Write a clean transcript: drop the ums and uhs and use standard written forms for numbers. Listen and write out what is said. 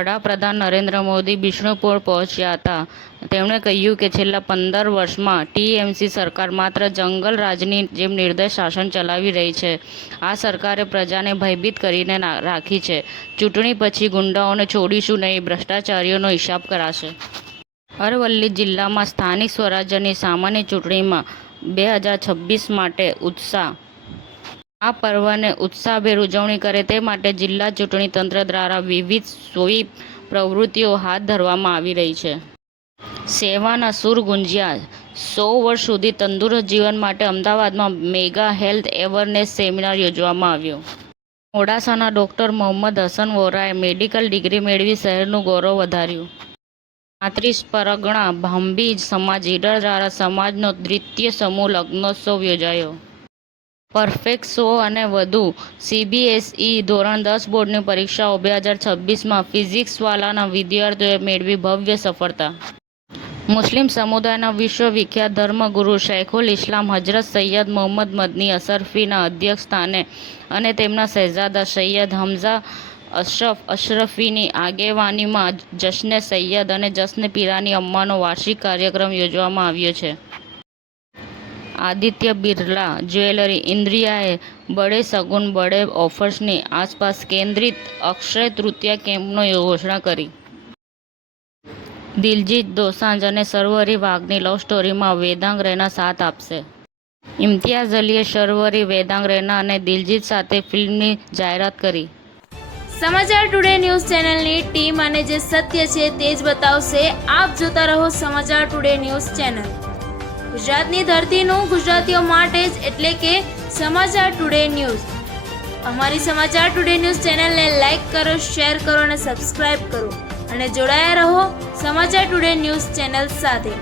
વડાપ્રધાન નરેન્દ્ર મોદી બિષ્ણુપુર પહોંચ્યા હતા. તેમણે કહ્યું કે છેલ્લા 15 વર્ષમાં ટીએમસી સરકાર માત્ર જંગલ રાજની જેમ નિર્દય શાસન ચલાવી રહી છે. આ સરકારે પ્રજાને ભયભીત કરીને રાખી છે. ચૂંટણી પછી ગુંડાઓને છોડીશું નહીં, ભ્રષ્ટાચારીઓનો હિસાબ કરાશે. અરવલ્લી જિલ્લામાં સ્થાનિક સ્વરાજ્યની સામાન્ય ચૂંટણીમાં 2026 માટે ઉત્સાહ. આ પર્વને ઉત્સાહભેર ઉજવણી કરે તે માટે જિલ્લા ચૂંટણી તંત્ર દ્વારા વિવિધ સ્વીપ પ્રવૃત્તિઓ હાથ ધરવામાં આવી રહી છે. સેવાના સૂર ગુંજ્યા. 100 વર્ષ સુધી તંદુરસ્ત જીવન માટે અમદાવાદમાં મેગા હેલ્થ એવરનેસ સેમિનાર યોજવામાં આવ્યો. મોડાસાના ડોક્ટર મોહમ્મદ હસન વોરાએ મેડિકલ ડિગ્રી મેળવી શહેરનું ગૌરવ વધાર્યું. 35 પરગણા ભાંભી સમાજ ઈડર દ્વારા સમાજનો દ્વિતીય સમૂહ લગ્નોત્સવ યોજાયો. પરફેક્ટ 100 અને વધુ સીબીએસઈ ધોરણ 10 બોર્ડની પરીક્ષાઓ 2026માં ફિઝિક્સવાલાના વિદ્યાર્થીઓએ મેળવી ભવ્ય સફળતા. મુસ્લિમ સમુદાયના વિશ્વવિખ્યાત ધર્મગુરુ શૈખુલ ઇસ્લામ હજરત સૈયદ મોહમ્મદ મદની અશરફીના અધ્યક્ષસ્થાને અને તેમના શહેજાદા સૈયદ હમઝા અશરફીની આગેવાનીમાં જશ્ને સૈયદ અને જશ્ને પીરાની અમ્માનો વાર્ષિક કાર્યક્રમ યોજવામાં આવ્યો છે. આદિત્ય બિરલા જ્વેલરી ઇન્ડિયાએ બડે સગુન બડે ઓફર્સની આસપાસ કેન્દ્રિત અક્ષય તૃતીયા કેમ્પની ઘોષણા કરી. દિલજીત દોસાંઝ અને શર્વરી વાઘની લવ સ્ટોરીમાં વેદાંગ રૈના સાથ આપશે. ઇમ્તિયાઝ અલીએ શર્વરી, વેદાંગ રૈના અને દિલજીત સાથે ફિલ્મની જાહેરાત કરી. સમાચાર ટુડે ન્યૂઝ ચેનલની ટીમ અને જે સત્ય છે તે જ બતાવશે. આપ જોતા રહો સમાચાર ટુડે ન્યૂઝ ચેનલ. ગુજરાતની ધરતીનું ગુજરાતીઓ માટે જ, એટલે કે સમાચાર ટુડે ન્યૂઝ. અમારી સમાચાર ટુડે ન્યૂઝ ચેનલને લાઈક કરો, શેર કરો અને સબસ્ક્રાઇબ કરો અને જોડાયા રહો સમાચાર ટુડે ન્યૂઝ ચેનલ સાથે.